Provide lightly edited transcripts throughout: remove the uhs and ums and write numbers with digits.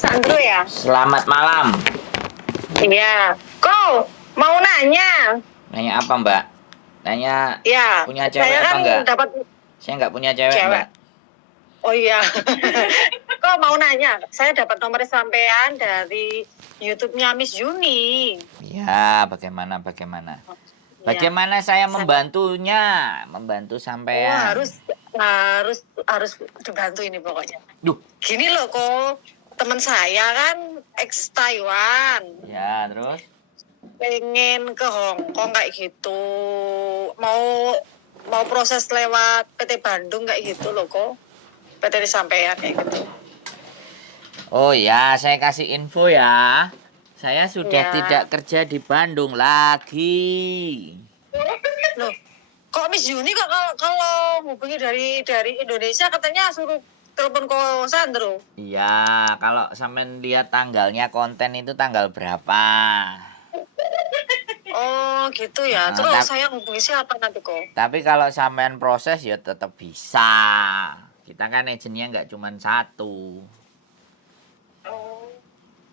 Mas Andrew ya? Selamat malam. Iya. Kok mau nanya? Nanya apa, Mbak? Nanya Ya, punya saya cewek apa kan enggak? dapat Saya enggak punya cewek, cewek. Mbak. Oh iya. Kok mau nanya? Saya dapat nomor sampean dari YouTube-nya Miss Yuni. Ya, bagaimana? Ya. Bagaimana saya membantunya? Membantu Oh, sampean. harus dibantu ini pokoknya. Duh. Gini loh kok, teman saya kan ex Taiwan. Ya, terus? Pengen ke Hong Kong kayak gitu. Mau proses lewat PT Bandung kayak gitu loh kok. PT sampean kayak gitu. Oh ya, saya kasih info ya. Saya sudah Ya. tidak kerja di Bandung lagi. Loh, kok Miss Yuni kok kalau hubungi dari Indonesia katanya suruh telepon ke Sandro. Iya, kalau sampean lihat tanggalnya konten itu tanggal berapa? Oh gitu ya. Terus Tapi saya hubungi siapa nanti kok? Tapi kalau sampean proses ya tetap bisa. Kita kan agennya nggak cuma satu.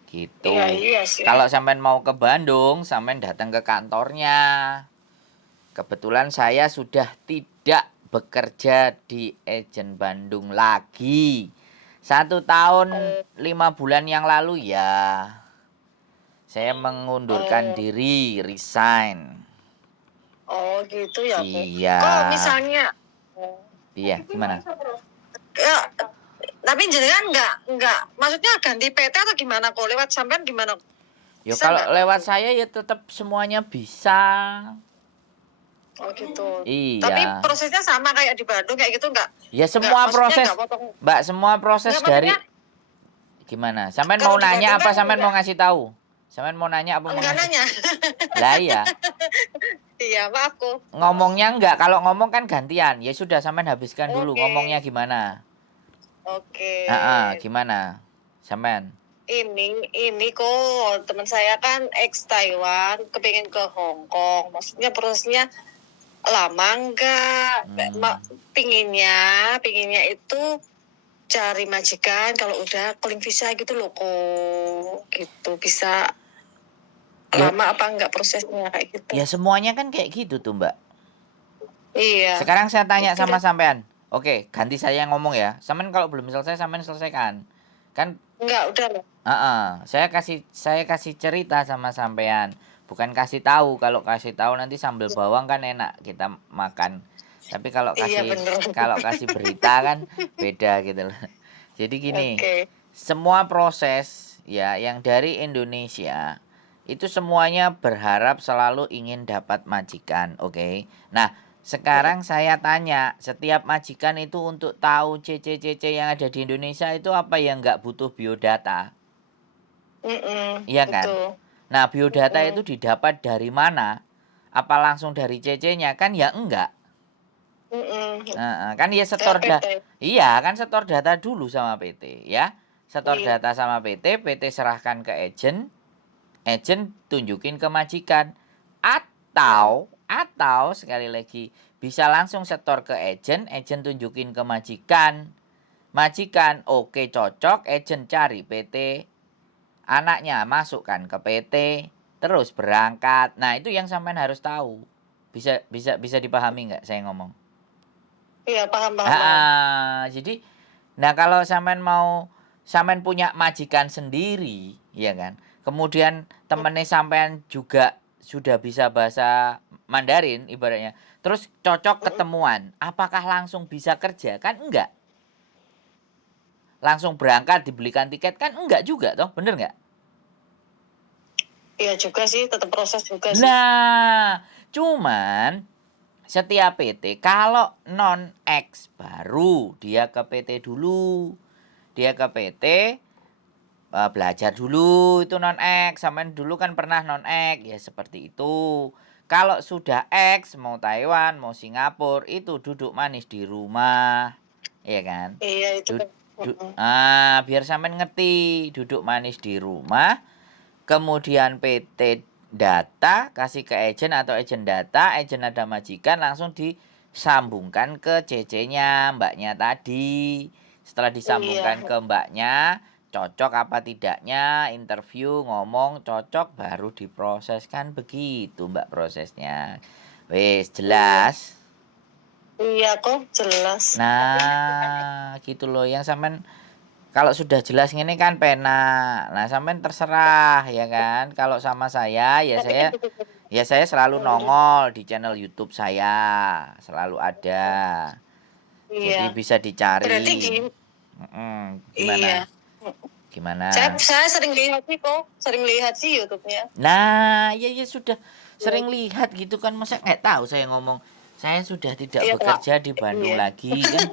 Gitu. Iya sih. Kalau sampean mau ke Bandung, sampean datang ke kantornya. Kebetulan saya sudah tidak bekerja di agen Bandung lagi. 1 tahun 5 bulan yang lalu ya. Saya mengundurkan diri, resign. Oh gitu ya, Bu. Iya. Kok misalnya Iya, gimana? ya, tapi jenengan nggak maksudnya ganti PT atau gimana kok? Lewat sampean gimana? Ya Bisa kalau nggak? lewat saya ya tetap semuanya bisa. Oh gitu. Iya. Tapi prosesnya sama kayak di Bandung kayak gitu nggak? Ya semua Maksudnya proses, nggak potong. Mbak, semua proses Nggak, dari maksudnya gimana? Sampean kalau mau di nanya Bandung apa? kan Sampean mau ngasih tahu? Sampean mau nanya apa mau enggak ngasih? nanya. Lah iya. Iya, maaf kok. Ngomongnya enggak, kalau ngomong kan gantian. Ya sudah, sampean habiskan dulu Oke. ngomongnya gimana? Oke. Gimana? Sampean. Ini kok teman saya kan ex Taiwan kepengen ke Hong Kong. Maksudnya prosesnya lama enggak? Pinginnya itu cari majikan kalau udah calling visa gitu loh kok. Gitu bisa lama apa enggak prosesnya kayak gitu. Ya semuanya kan kayak gitu tuh, Mbak. Iya. Sekarang saya tanya Itu sama deh. sampean. Oke, ganti saya ngomong ya. Sampean kalau belum selesai, sampean selesaikan. Kan Enggak, udah loh. saya kasih cerita sama sampean, bukan kasih tahu. Kalau kasih tahu nanti sambal bawang kan enak kita makan. Tapi kalau Iya, bener. kasih berita kan beda gitu loh. Jadi gini, Oke. semua proses ya yang dari Indonesia itu semuanya berharap selalu ingin dapat majikan, oke? Nah, sekarang saya tanya, setiap majikan itu untuk tahu CC-CC yang ada di Indonesia itu apa yang nggak butuh biodata? Iya kan? Betul. Nah, biodata itu didapat dari mana? Apa langsung dari CC-nya? Kan ya enggak. Kan ya setor PT. Iya, kan setor data dulu sama PT, ya. Setor Iya. data sama PT, PT serahkan ke agen, agen tunjukin ke majikan. Atau sekali lagi bisa langsung setor ke agen, agen tunjukin ke majikan. Majikan oke cocok, agen cari PT, anaknya masukkan ke PT, terus berangkat. Nah, itu yang sampean harus tahu. Bisa dipahami nggak saya ngomong? Iya, paham. Jadi nah kalau sampean punya majikan sendiri, ya kan? Kemudian temennya sampean juga sudah bisa bahasa Mandarin ibaratnya. Terus cocok ketemuan, apakah langsung bisa kerja? Kan enggak. Langsung berangkat dibelikan tiket kan enggak juga toh, bener nggak? Iya juga sih, tetap proses juga sih. Nah, cuman setiap PT kalau non X baru dia ke PT dulu. Dia ke PT belajar dulu itu non X. Sampean dulu kan pernah non X ya seperti itu. Kalau sudah X mau Taiwan, mau Singapura itu duduk manis di rumah. Iya kan? Iya itu. Biar sampean ngerti, duduk manis di rumah. Kemudian PT data kasih ke agen atau agen data, agen ada majikan langsung disambungkan ke CC-nya mbaknya tadi. Setelah disambungkan ke mbaknya, cocok apa tidaknya, interview, ngomong, cocok, baru diproses. Kan begitu Mbak prosesnya. Wis, Iya. jelas? Iya kok jelas. Nah, gitu loh. Yang sampean kalau sudah jelas ini kan penak. Nah, sampean terserah ya kan. Kalau sama saya, ya saya selalu nongol di channel YouTube saya. Selalu ada. Jadi Iya. bisa Berarti dicari. gini. Gimana? Iya. Gimana? Saya sering lihat sih kok, sering lihat sih YouTube-nya. Nah, ya sudah Iya. sering lihat gitu kan, masa nggak tahu saya ngomong, saya sudah tidak Iya Kak. bekerja di Bandung Iya. lagi kan.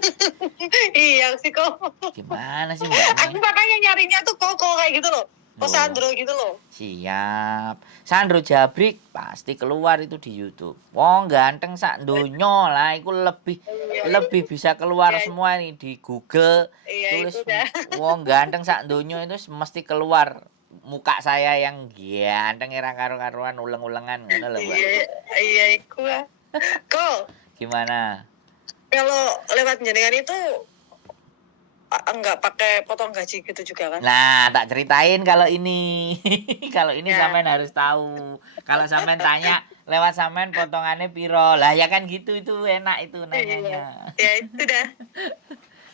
Iya sih kok. Gimana sih Mbak Aku ini? makanya nyarinya tuh Koko kayak gitu loh. Kok Loh, Sandro gitu loh. siap. Sandro Jabrik pasti keluar itu di YouTube. Wong ganteng sak donya lah, itu lebih Iya. lebih bisa keluar Iya, semua ini di Google. iya itu Tulis dah. wong ganteng sak donya itu mesti keluar muka saya yang ganteng ira karo-karuan uleng-ulengan ngono lho, Mbak. Iya, iya iku lah. Kok Gimana? kalau lewat jenengan itu enggak pakai potong gaji gitu juga kan? Nah, tak ceritain kalau ini. Kalau ini Ya. sampean harus tahu. Kalau sampean tanya lewat sampean potongannya piro. Lah ya kan gitu itu enak itu Iya. nanyanya. Ya itu dah.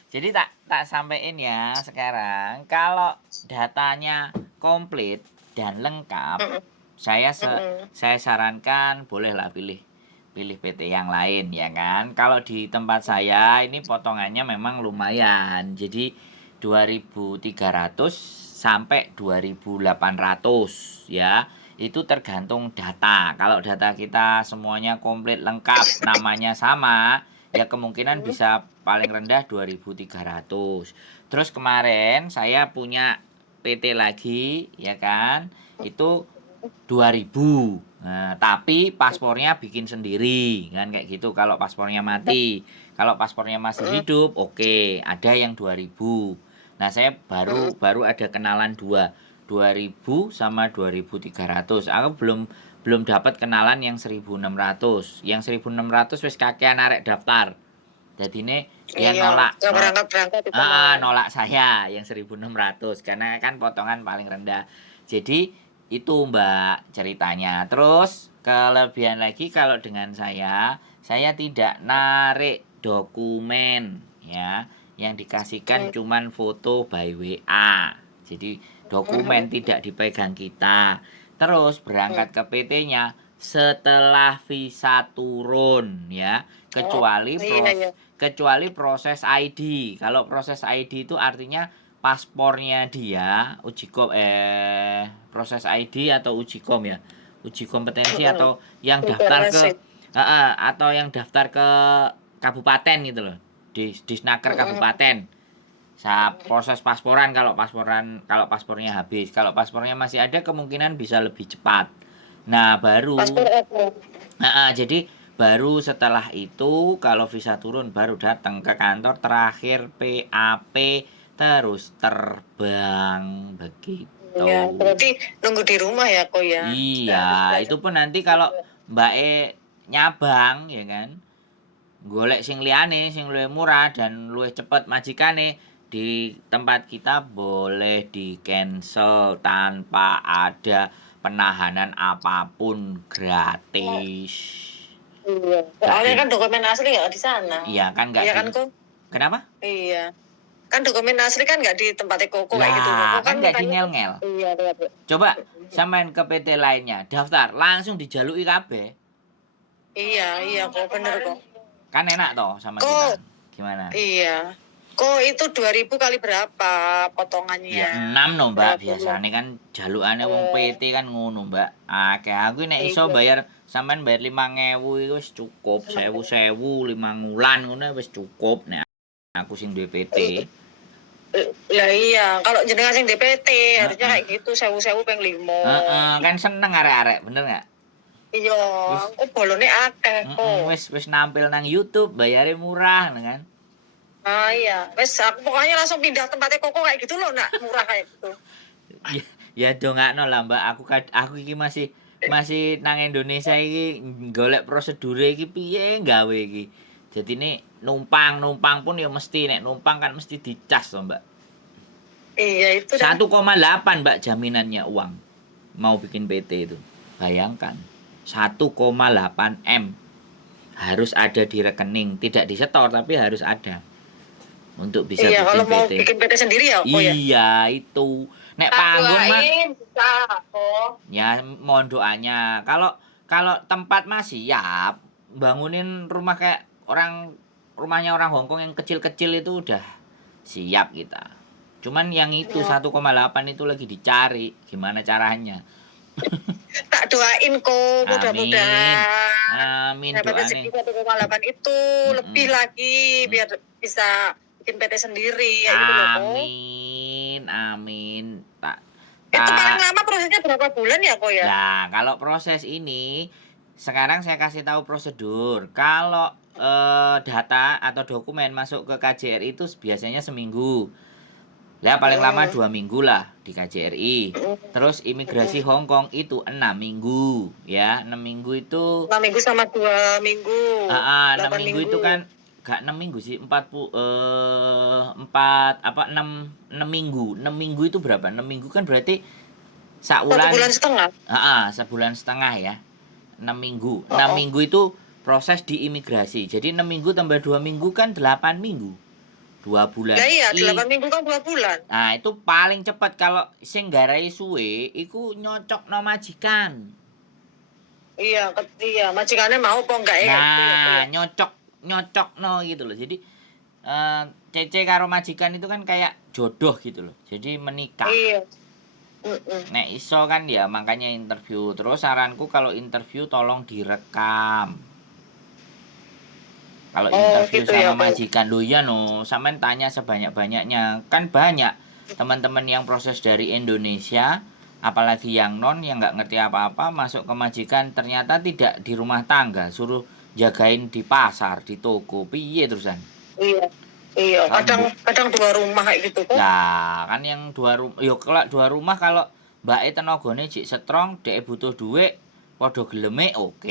Jadi tak sampein ya sekarang kalau datanya komplit dan lengkap, Mm-mm. saya Mm-mm. saya sarankan bolehlah pilih pilih PT yang lain ya kan. Kalau di tempat saya ini potongannya memang lumayan. Jadi 2.300 sampai 2.800 ya. Itu tergantung data. Kalau data kita semuanya komplit lengkap, namanya sama, ya kemungkinan bisa paling rendah 2.300. Terus kemarin saya punya PT lagi ya kan. Itu 2.000. Nah, tapi paspornya bikin sendiri kan kayak gitu kalau paspornya mati. Kalau paspornya masih Mm-mm. hidup, oke, ada yang 2.000. Nah, saya baru Mm-mm. baru ada kenalan 2.000 sama 2.300. Aku belum dapat kenalan yang 1.600. Yang 1.600 wis kakean arek daftar. Jadi ini dia Iya, nggak nolak berangkat itu mah. nolak saya yang 1.600 karena kan potongan paling rendah. Jadi itu Mbak ceritanya. Terus kelebihan lagi kalau dengan saya tidak narik dokumen ya. Yang dikasihkan Mm. cuman foto by WA. Jadi dokumen Mm-mm. tidak dipegang kita. Terus Mm. berangkat ke PT-nya setelah visa turun ya. Oh, iya iya. Kecuali proses ID. Kalau proses ID itu artinya paspornya dia proses ID atau uji kom ya. Uji kompetensi Mm-mm. atau yang daftar ke Informasi. atau yang daftar ke kabupaten gitu loh. Di Snaker Mm-mm. kabupaten. Proses kalau paspornya habis. Kalau paspornya masih ada kemungkinan bisa lebih cepat. Nah, Paspor apa? jadi baru setelah itu kalau visa turun baru datang ke kantor terakhir PAP terus terbang begitu. Ya, berarti nunggu di rumah ya kok ya. Nggak harus Iya, belajar. itu pun nanti kalau Mbak E nyabang ya kan, golek sing liyane sing luwih murah dan luwih cepet majikane di tempat kita boleh di cancel tanpa ada penahanan apapun gratis. Iya. Gak Soalnya di kan dokumen asli nggak di sana. Iya kan nggak Iya di kan kok? kenapa? Iya. Kan dokumen asli kan nggak di tempatnya Koko kayak gitu. Koko Lah, kan kan nggak di mintanya kan. ngel-ngel. Iya, iya. Coba samain ke PT lainnya, daftar langsung dijaluki kabeh. Iya, iya kok bener kok. Kan enak toh sama Kok kita. Gimana? iya. Kok itu 2.000 kali berapa potongannya? Ya 6 no Berapa Mbak, bulan? biasanya kan jalukane wong Oh, PT kan ngono Mbak. Akeh aku nek iso iya. bayar sampean bayar 5.000 iku wis cukup, 1.000 5 wulan ngono wis cukup nek aku sing duwe PT. Lah iya, kalau jenengan sing DPT harusnya Heeh. kayak gitu 1.000 peng 5. Kan seneng arek-arek, bener nggak? Iya, Wis aku bolone akeh kok. wis nampil nang YouTube, bayare murah kan. Ah iya, wes aku pokoknya langsung pindah tempatnya Koko kayak gitu loh, nak murah kayak gitu. Ya, ya dongakno lah Mbak, aku iki masih masih nang Indonesia iki golek prosedure iki piye gawe iki. Jadi ini numpang pun ya mesti nek numpang kan mesti dicas to Mbak. Iya itu dah. 1,8 Mbak jaminannya uang. Mau bikin PT itu. Bayangkan. 1,8 M. Harus ada di rekening. Tidak disetor tapi harus ada. Untuk bisa Iya kalau bikin mau PT. bikin PT sendiri ya kok ya. Iya itu. Nek Tak panggung mah doain bisa kok. ya mohon doanya. Kalau kalau tempat mah siap. Bangunin rumah kayak rumahnya orang Hongkong yang kecil-kecil itu udah siap kita. Cuman yang itu Ya. 1,8 itu lagi dicari. Gimana caranya? Tak doain kok Amin. mudah-mudahan Amin dapat doa rezeki nih. 1,8 itu lebih Mm-mm. lagi Mm. biar bisa bikin PT sendiri ya gitu loh kok. Amin. Amin. Tak Itu paling tak. lama prosesnya berapa bulan ya kok ya? Nah, kalau proses ini sekarang saya kasih tahu prosedur. Kalau data atau dokumen masuk ke KJRI itu biasanya seminggu. Ya paling lama 2 minggu lah di KJRI. Terus imigrasi Hong Kong itu 6 minggu, ya 6 minggu itu 6 minggu sama 2 minggu, 6 8 minggu minggu. itu kan gak 6 minggu sih 4 apa 6 minggu itu berapa 6 minggu kan berarti sak 1 bulan wulan setengah. sebulan setengah ya 6 minggu Oh, 6 oh. minggu itu proses di imigrasi jadi 6 minggu tambah 2 minggu kan 8 minggu 2 bulan Nah iya 8 minggu kan 2 bulan. nah itu paling cepat kalau sing garai suwe iku nyocok no majikan Iya, iya majikannya mau kok enggak ya kayak gitu ya kok nah ya. nyocok no gitu loh jadi Cece karo majikan itu kan kayak jodoh gitu loh jadi menikah Iya. Mm-mm. nek iso kan ya makanya interview terus saranku kalau interview tolong direkam kalau Oh interview gitu ya sama kok. majikan lo ya no sampean tanya sebanyak-banyaknya kan banyak teman-teman yang proses dari Indonesia apalagi yang non yang nggak ngerti apa-apa masuk ke majikan ternyata tidak di rumah tangga suruh jagain di pasar di toko piye terusan Iya. Iya, kan kadang kadang 2 rumah kayak gitu kok. lah kan yang dua rumah yo kalau 2 rumah kalau mbak tenagane jik strong dek butuh duit podo geleme oke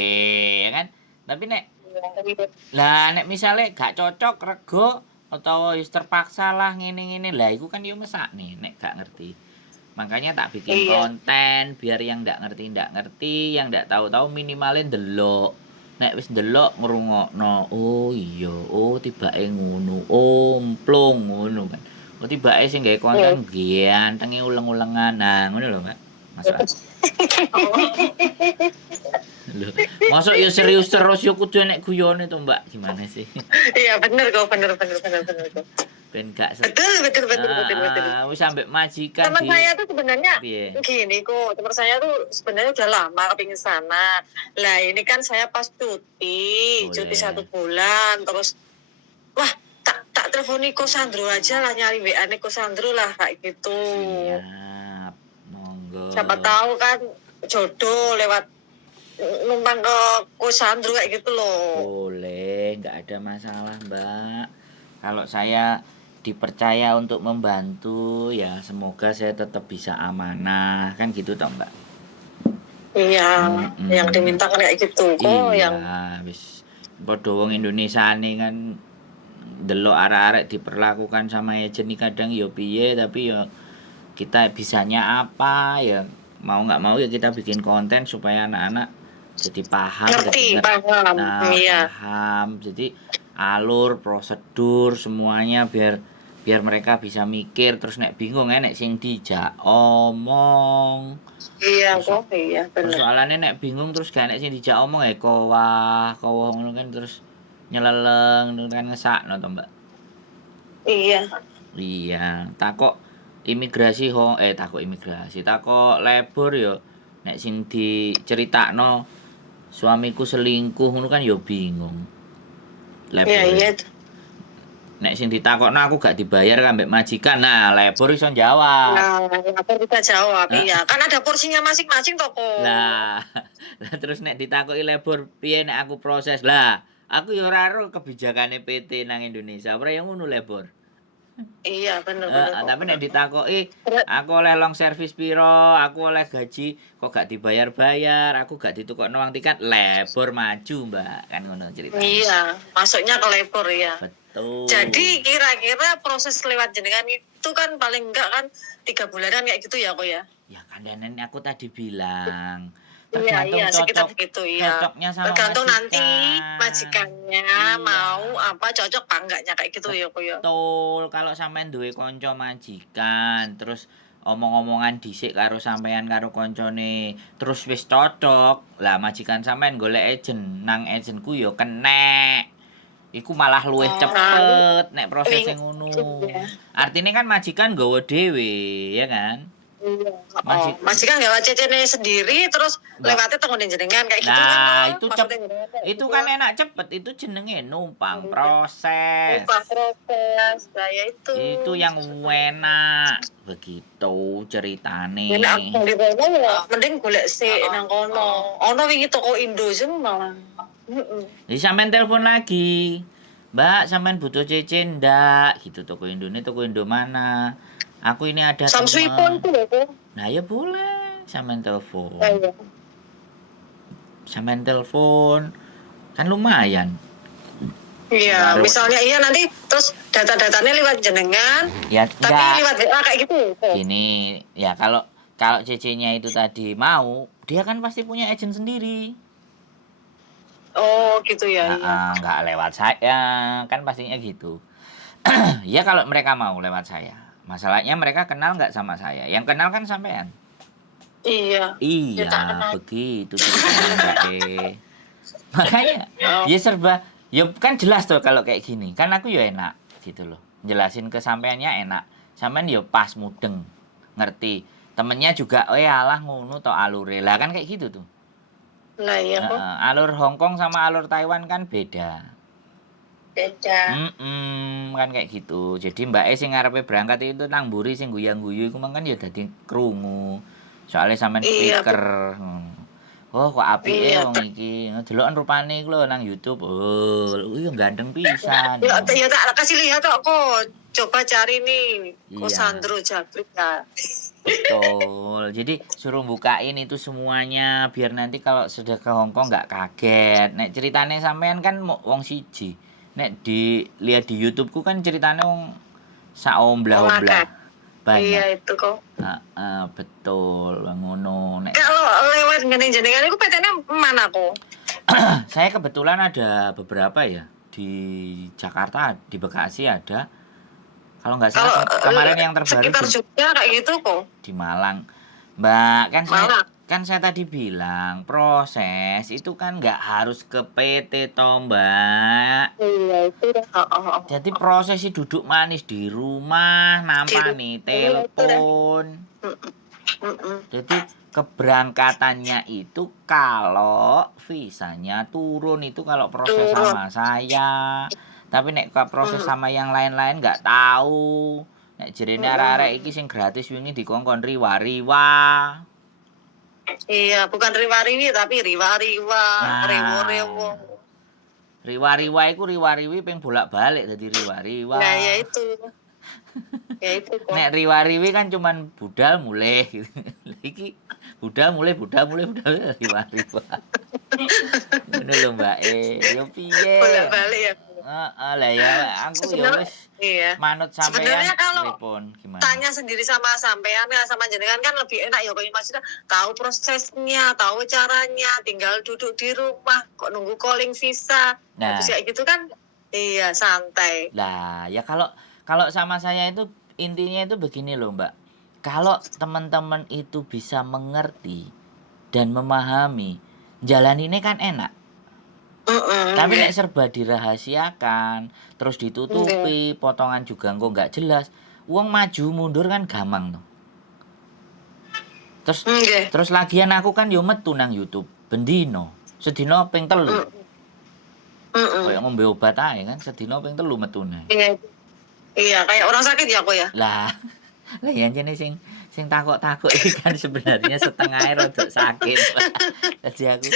ya kan tapi nek Iya. lah nek misale gak cocok rego utawa wis terpaksa lah ngene-ngene lah iku kan yo mesak nih nek gak ngerti makanya tak bikin Iya. konten biar yang ndak ngerti yang ndak tahu-tahu minimalin delok nek wis delok ngrungokno oh iya oh tibake ngono oh emplung ngono kan oh tibake sing gawe Iya. konten gantenge uleng-ulengan nah ngono lho Mbak masuk lho masuk yo serius terus yo kudu enek guyone to Mbak gimana sih Iya bener kok, bener kok. ben gak Betul. wis ambek majikan Teman di saya tuh sebenarnya piye gini kok, teman saya tuh sebenarnya udah lama kepingin sana. Lah ini kan saya pas cuti boleh 1 bulan, terus wah tak telepon Niko Sandro aja lah nyari WA Niko Sandro lah kayak gitu. siap monggo Siapa tahu kan jodoh lewat numpang ke Ko Sandro kayak gitu loh. boleh nggak ada masalah Mbak kalau saya dipercaya untuk membantu ya semoga saya tetap bisa amanah kan gitu toh Mbak Iya, Mm-mm. yang diminta kan kayak gitu kok, iya yang wis padha wong Indonesia nih kan delok arek-arek diperlakukan sama agent nih kadang yo piye tapi yo kita bisanya apa ya mau nggak mau ya kita bikin konten supaya anak-anak jadi paham ngerti, jadi paham. nah Iya. paham jadi alur prosedur semuanya biar biar mereka bisa mikir terus nek bingung nek sing dijak omong Iya kok, iya bener. persoalannya nek bingung terus gak nek sing dijak omong kowah ngono kan terus nyeleleng terus kan ngesakno to Mbak Iya. iya takok imigrasi takok imigrasi takok labor yo nek sing diceritakno suamiku selingkuh ngono kan yo bingung Iya, labor iya. nek sing ditakokno aku gak dibayar kan mbek majikan nah labor iso jawab Nah, apa bisa jawab? Iya, kan ada porsinya masing-masing toh kok. lah lah terus nek ditakoki labor piye nek aku proses lah aku yo ora ero kebijakane PT nang Indonesia ora yang ngono labor Iya, bener kok. tapi nek ditakoki aku oleh long service piro aku oleh gaji kok gak dibayar-bayar aku gak ditukokno uang tiket labor maju Mbak kan ngono ceritanya Iya, masuknya ke labor ya. betul Jadi kira-kira proses lewat jenengan itu kan paling enggak kan 3 bulanan kayak gitu ya kok ya. Ya kan dan aku tadi bilang Iya, tergantung sekitar cocok begitu iya. cocoknya sama Tergantung nanti majikan. majikannya Iya. mau apa cocok apa enggaknya kayak gitu ya kok ya. Betul, kalau sampean duwe kanca majikan, terus omong-omongan dhisik karo sampean karo koncone, terus wis cocok. Lah majikan sampean golek agent, nang agentku yo kenek. Iku malah luwih Lalu cepet nek prosese ngono. iya. Artine kan majikan nggawa dhewe, ya kan? Iya. Majik Majikan gak cecene sendiri terus Mbak. lewatnya tengok jenengan kayak gitu kan. Nah, Kok. itu Maksudnya jenengan kayak itu gitu kan enak cepet, itu jenenge numpang Iya. proses. Lupa proses, ya itu. Itu yang enak. Begitu ceritane. Nek aku di kono ya mending golek sik nang kono. Ono wingi toko Indo sih malah. Heeh. Jadi sampean telepon lagi. Mbak, sampean butuh cincin ndak? Gitu toko Indo ini toko Indo mana? Aku ini ada Samsui teman. pun tuh ya kok. Nah, ya boleh. Sampean telepon. Iya. Sampean telepon. Kan lumayan. Iya, Baru- misalnya iya nanti terus data-datanya lewat jenengan, Ya tapi enggak. lewat WA kayak gitu. Kok. Gini, ya kalau CC-nya itu tadi mau, dia kan pasti punya agent sendiri. Oh, gitu ya. Iya. Nggak lewat saya, kan pastinya gitu. Ya kalau mereka mau lewat saya. Masalahnya mereka kenal nggak sama saya? Yang kenal kan sampean. Iya. Iya, tak kenal. begitu ceritanya Mbak E. Makanya, Oh. ya serba, ya kan jelas tuh kalau kayak gini. Kan aku ya enak gitu loh. Jelasin ke sampeannya enak. Sampean ya pas mudeng, ngerti. Temennya juga, oh ya alah ngono to alure. Lah kan kayak gitu tuh. Lah iya kok. Alur Hong Kong sama alur Taiwan kan beda. Beda. Kan kayak gitu. Jadi Mbak E sing ngarepe berangkat itu nang mburi sing guyang-guyu iku kan ya dadi krungu. Soalnya sampean Iya, speaker. Oh, kok apike Iya, wong iki. Deloken rupane iku lho nang YouTube. Oh, iya ganteng pisan. Ya, tak kasih lihat kok. Coba cari nih. Iya. Sandro Jabrik ya. Betul. Jadi suruh bukain itu semuanya biar nanti kalau sudah ke Hong Kong nggak kaget. Nek ceritane sampean kan wong siji. Nek dilihat di YouTubeku kan ceritane wong saomblah-omblah. Banyak. Iya itu kok. Betul, ngono. Nek Kalau lewat ngene jenengan itu PT-nya mana kok? saya kebetulan ada beberapa ya di Jakarta, di Bekasi ada. Kalau nggak salah kemarin yang terbaru sekitar juga kayak gitu kok. di Malang. Mbak, Malang. kan saya tadi bilang proses itu kan nggak harus ke PT toh, Mbak. Iya itu. Jadi prosesi duduk manis di rumah, nampani telepon. Jadi keberangkatannya itu kalau visanya turun itu kalau proses sama saya. Tapi nek proses sama yang lain-lain nggak tahu. Nek jerene arek-arek iki sing gratis wingi dikongkon riwa-riwa. Iya, bukan riwa-riwi tapi riwa-riwa, Nah. rewo-rewo. Riwa-riwa iku riwa-riwi ping bolak-balik dadi riwa-riwa. Nah, ya itu. Ya itu kok. Nek riwa-riwi kan cuman budal mulih gitu. Iki budal mulih riwa-riwa. Ngono lho Mbak E. Yo piye? Bolak-balik ya. Lah ya aku ya wis Iya. manut sampean. Sebenarnya kalau pripun gimana? Tanya sendiri sama sampean ya sama jenengan kan lebih enak ya kalau maksudnya tahu prosesnya, tahu caranya, tinggal duduk di rumah kok nunggu calling visa. Nah. Terus kayak gitu kan iya santai. Lah, ya kalau sama saya itu intinya itu begini loh, Mbak. Kalau teman-teman itu bisa mengerti dan memahami, jalan ini kan enak. Tapi nek serba dirahasiakan, terus ditutupi, potongan juga engko nggak jelas. Uang maju mundur kan gampang tuh. Terus lagian aku kan yo metu nang YouTube bendino. Sedino ping 3. Kayak ngombe obat ae kan, sedino ping 3 metune. Iya, kayak orang sakit ya kok ya. Lah ya jane sing takut-takut iki kan sebenarnya setengah rodok sakit. Jadi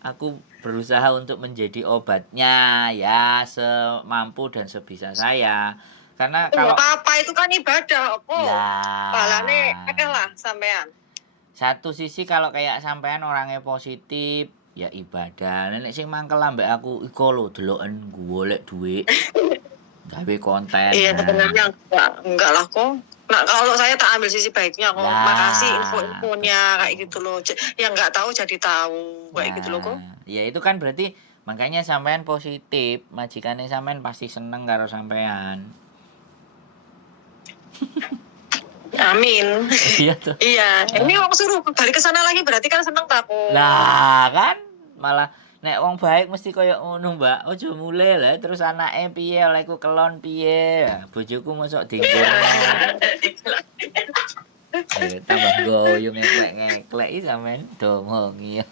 aku berusaha untuk menjadi obatnya ya semampu dan sebisa saya. Karena kalau apa itu kan ibadah apa? Ya. Pahalane akeh lah sampean. Satu sisi kalau kayak sampean orangnya positif, ya ibadah. Nek sing mangkel ambek aku iko lho deloken golek duit. gawe konten. Iya sebenarnya enggak lah kok. Nah kalau saya tak ambil sisi baiknya kok. Lah. Makasih info-infonya kayak gitu loh. Yang nggak tahu jadi tahu kayak gitu loh kok. Ya itu kan berarti makanya sampean positif, majikannya sampean pasti seneng karo sampean. Amin. Iya tuh. Iya. Ini wong suruh balik ke sana lagi berarti kan seneng tak kok. Lah kan malah nek wong baik mesti koyo ngono, Mbak. Ojo mulai lah terus anake piye olehku kelon piye. Bojoku mosok dinggur. Tambah goyo ngeklek iki sampean domongi ya.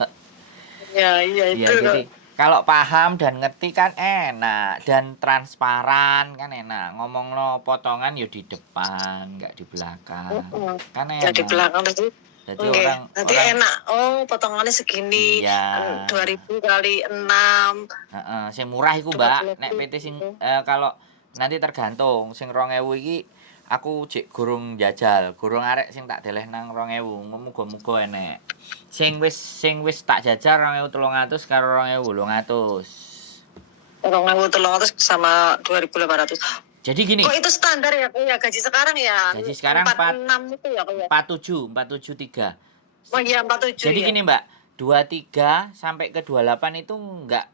Iya Iya, itu. jadi kalau paham dan ngerti kan enak dan transparan kan enak. Ngomong lo potongan ya di depan, nggak di belakang. Kan enak. Ya di belakang tadi. Jadi Oke. Nanti orang enak. Oh, potongannya segini. iya. 2.000 kali 6. Sing murah iku, Mbak. Nek 30.000. PT sing kalau nanti tergantung sing 2.000 iki aku jek gurung jajal, gurung arek sing tak deleh nang 2.000. Muga-muga enek. Sing wis tak jajal 2.300 karo 2.800. 2.300 sama 2.800. Jadi gini. Kok itu standar ya? Ya gaji sekarang ya. Gaji sekarang 46 itu ya kok ya. 473. Oh iya 47. Jadi ya. gini, Mbak. 23 sampai ke 28 itu enggak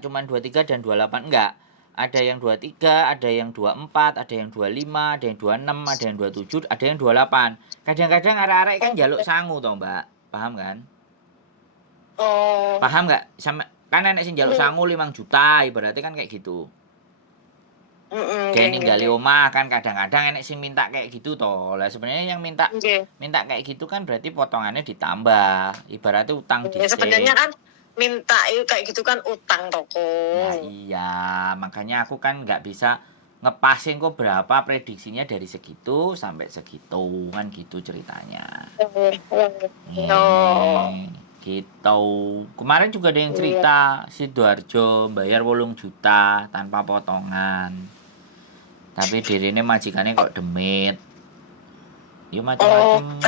cuman 23 dan 28 enggak. Ada yang 23, ada yang 24, ada yang 25, ada yang 26, ada yang 27, ada yang 28. Kadang-kadang arek-arek kan njaluk sangu toh, Mbak. Paham kan? Oh. Paham enggak? Sama kan enek sing njaluk sangu 5 juta, ibaratnya kan kayak gitu. Kayak ninggali omah kan kadang-kadang enek sing minta kayak gitu toh. Lah sebenarnya yang minta kayak gitu kan berarti potongannya ditambah. Ibaratnya utang dhisik. Sebenarnya kan minta itu kayak gitu kan utang toko. Nah, iya, makanya aku kan nggak bisa ngepasin kok berapa prediksinya dari segitu sampai segitu kan gitu ceritanya. Gitu. Kemarin juga ada yang cerita Sidoarjo bayar 8 juta tanpa potongan. Tapi dirine majikannya kok demit. Ya macam-macam.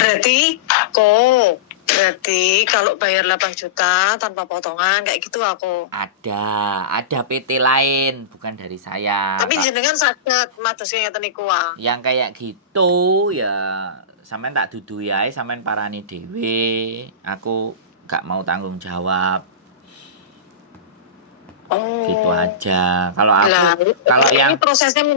Berarti kalau bayar 8 juta tanpa potongan kayak gitu aku. Ada PT lain bukan dari saya. Tapi jenengan saged madosnya ngeten niku wae. Yang kayak gitu ya sampean tak dudu yae sampean parani dhewe. Aku gak mau tanggung jawab. Oh. Gitu aja. Kalau aku kalau ini yang prosesnya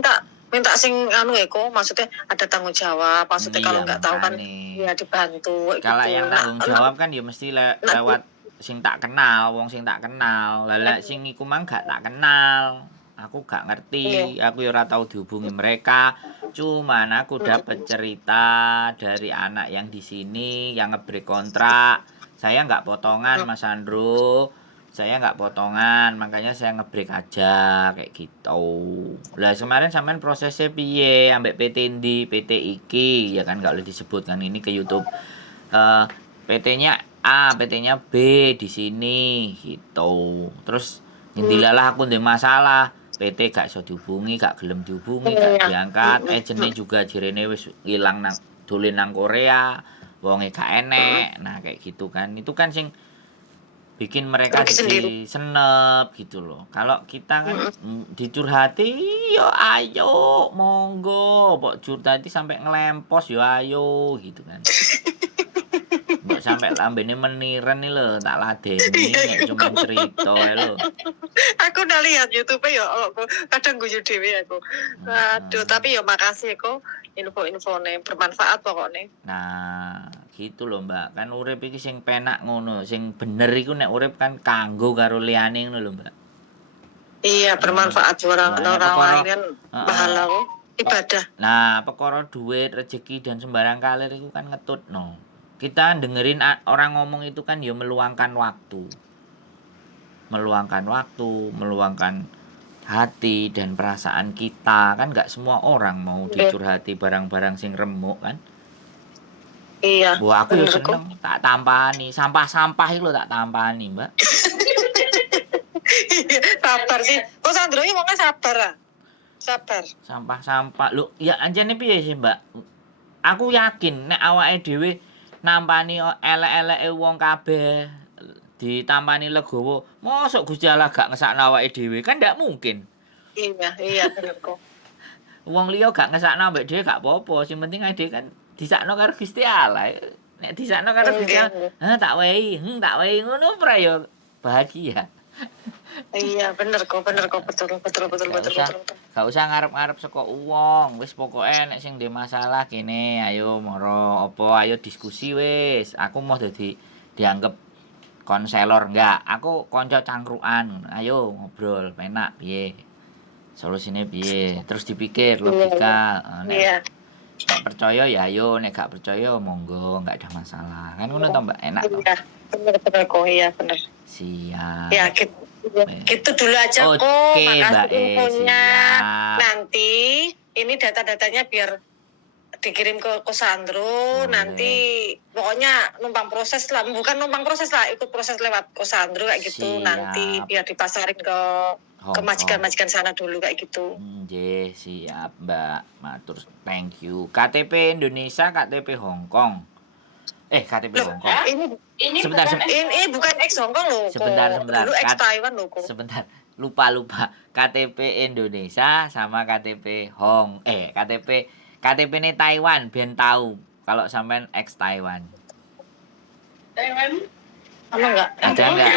minta sing anu eko maksudnya ada tanggung jawab maksudnya kalau nggak tahu kan ya dibantu kalau gitu. yang tanggung jawab kan ya mesti lewat sing tak kenal, wong sing tak kenal. Lah sing iku mang gak tak kenal. Aku gak ngerti, aku ya ora tau dihubungi mereka. Cuman aku dapat cerita dari anak yang di sini yang ngebreak kontrak. Saya nggak potongan Mas Andro. Saya nggak potongan, makanya saya ngebreak aja kayak gitu. Lah kemarin sampean prosesnya piye ambek PT Indi, PT iki ya kan nggak boleh disebut kan ini ke YouTube. PT-nya A, PT-nya B di sini gitu. Terus intilah aku ndek masalah. PT gak iso dihubungi, gak gelem dihubungi, gak diangkat. Agentnya juga jirene wis ilang nang dolen nang Korea. Wonge gak enek. Nah, kayak gitu kan. Itu kan sing bikin mereka jadi senep gitu loh. Kalau kita kan dicurhati, yo ayo, monggo, pok curhati sampai ngelempos yo ayo gitu kan. Mbok sampai lambene meniren nih lho, tak ladeni nek cuma cerita lho. Aku udah lihat YouTube ya, aku kadang guyu dhewe aku. Aduh, tapi ya makasih kok info-infone bermanfaat pokoknya. Nah, gitu loh Mbak. Kan urip iki sing penak ngono, sing bener iku nek urip kan kanggo karo liyane ngono lho, Mbak. Iya, bermanfaat orang lain kan pahala kok ibadah. Nah, perkara duit, rezeki dan sembarang kalir itu kan ngetutno. Kita dengerin orang ngomong itu kan ya meluangkan waktu. Meluangkan waktu, meluangkan hati dan perasaan kita. Kan gak semua orang mau dicurhati barang-barang sing remuk kan. Iya. Wah, aku ya seneng tak tampani. Sampah-sampah itu tak tampani, Mbak. Sabar sih. Kok Sandro ini ngomongnya sabar lah. Sabar. Sampah-sampah. Loh, ya anjane piye sih, Mbak? Aku yakin nek awake dhewe nampani elek-eleke wong kabeh ditampani legowo, mosok Gusti Allah gak ngesakno awake dhewe? Kan ndak mungkin. Iya bener kok. Wong liya gak ngesakno ambek dhewe gak apa-apa, sing penting dhewe kan disakno karo Gusti Allah. Nek disakno karo Gusti Allah, tak wehi, tak wehi ngono pra ya bahagia. Iya, bener kok, betul. Gak usah ngarep-ngarep saka wong, wis pokoke nek sing ndek masalah kene, ayo moro apa, ayo diskusi wis. Aku mau dadi dianggap konselor enggak, aku kanca cangkrukan. Ayo ngobrol, penak piye? Solusine piye? Terus dipikir logika. Iya. Nek percaya ya ayo, nek gak percaya monggo, enggak ada masalah. Kan ngono to, Mbak, enak to. Iya, bener kok, iya bener. Siap. Ya, gitu dulu aja kok. Oke, Makasih Mbak infonya. siap. Nanti ini data-datanya biar dikirim ke Kosandro. Nanti pokoknya numpang proses lah, bukan numpang proses lah, ikut proses lewat Kosandro kayak gitu. Siap. Nanti biar dipasarin ke majikan-majikan sana dulu kayak gitu. Nggih, siap, Mbak. Matur thank you. KTP Indonesia, KTP Hong Kong. KTP Hong Kong. Ini Sebentar, ini bukan ex Hong Kong loh. Sebentar. Dulu ex Taiwan loh kok. Sebentar. Lupa. KTP Indonesia sama KTP KTP ini Taiwan, ben tahu kalau sampean ex Taiwan. Taiwan? Apa enggak? Ada enggak?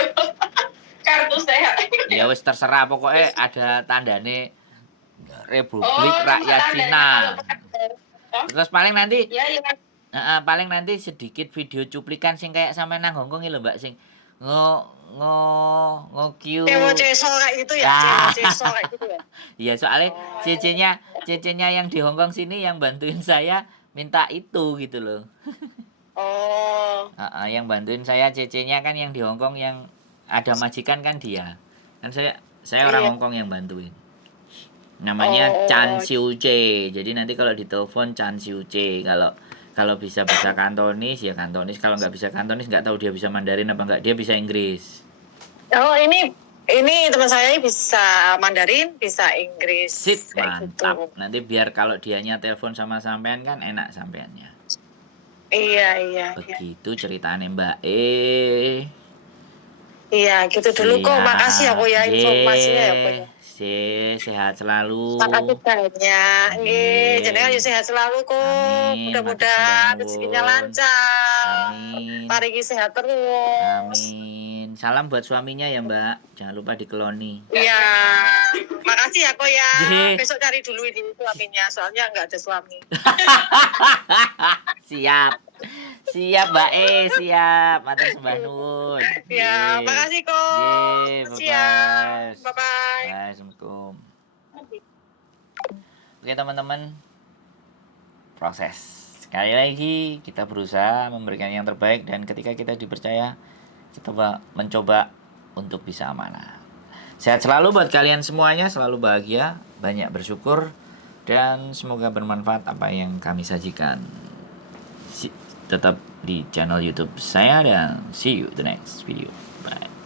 Kartu sehat. Ya wis terserah, pokoknya ada tandane Republik Rakyat Cina. Terus paling nanti paling nanti sedikit video cuplikan sing kayak sampe nang Hongkong lho Mbak, sing Q. Ceso kayak gitu ya, ceso kayak gitu ya. Iya, soalnya cecenya yang di Hongkong sini yang bantuin saya minta itu gitu loh. Oh. Yang bantuin saya cecenya kan yang di Hongkong yang ada majikan kan dia. Kan saya orang Hongkong yang bantuin. Namanya Chan Siu Che. Jadi nanti kalau ditelepon Chan Siu Che, kalau bisa bahasa Kantonis ya Kantonis, kalau nggak bisa Kantonis nggak tahu dia bisa Mandarin apa nggak, dia bisa Inggris. Oh, ini teman saya bisa Mandarin, bisa Inggris. Sip, mantap. Gitu. Nanti biar kalau dianya telepon sama sampean kan enak sampeannya. Iya. Begitu ceritanya Mbak Iya, gitu dulu kok. Makasih ya kok ya informasinya ya kok. Sehat selalu. Makasih banyak. Nggih, jenengan ya sehat selalu kok. Mudah-mudahan rezekinya lancar. Amin. Paringi sehat terus. Amin. Salam buat suaminya ya Mbak. Jangan lupa dikeloni. Iya. Makasih ya kok ya. Nggih. Besok cari dulu ini suaminya, soalnya nggak ada suami. Siap Mbak siap. Matur sembah nuwun. Ya, makasih kok. Siap. Bye-bye. Assalamualaikum. Oke teman-teman, proses. Sekali lagi kita berusaha memberikan yang terbaik, dan ketika kita dipercaya, kita mencoba untuk bisa amanah. Sehat selalu buat kalian semuanya, selalu bahagia, banyak bersyukur, dan semoga bermanfaat apa yang kami sajikan. Tetap di channel YouTube saya, dan see you the next video. Bye.